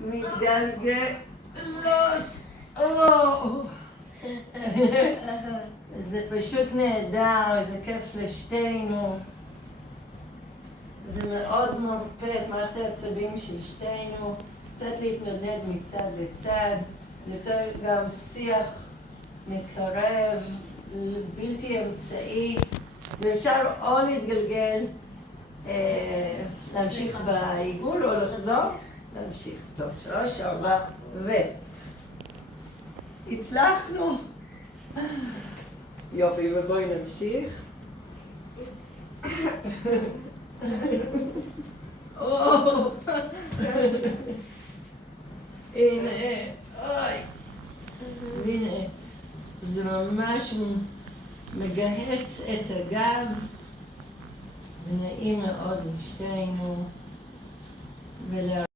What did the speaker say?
ומתגלגלות. זה פשוט נהדר, זה כיף לשתינו. זה מאוד מרפא את מערכת העצבים של שתינו. קצת להתנדנד מצד לצד. יוצא גם שיח מקרב, בלתי אמצעי. ואפשר או להתגלגל, להמשיך בעיגול או לחזור. להמשיך. טוב, 3, 4 הצלחנו. יופי, ובואי נמשיך. הנה, אוי. הנה, זה ממש מגהץ את הגב, ונעים מאוד לשתינו.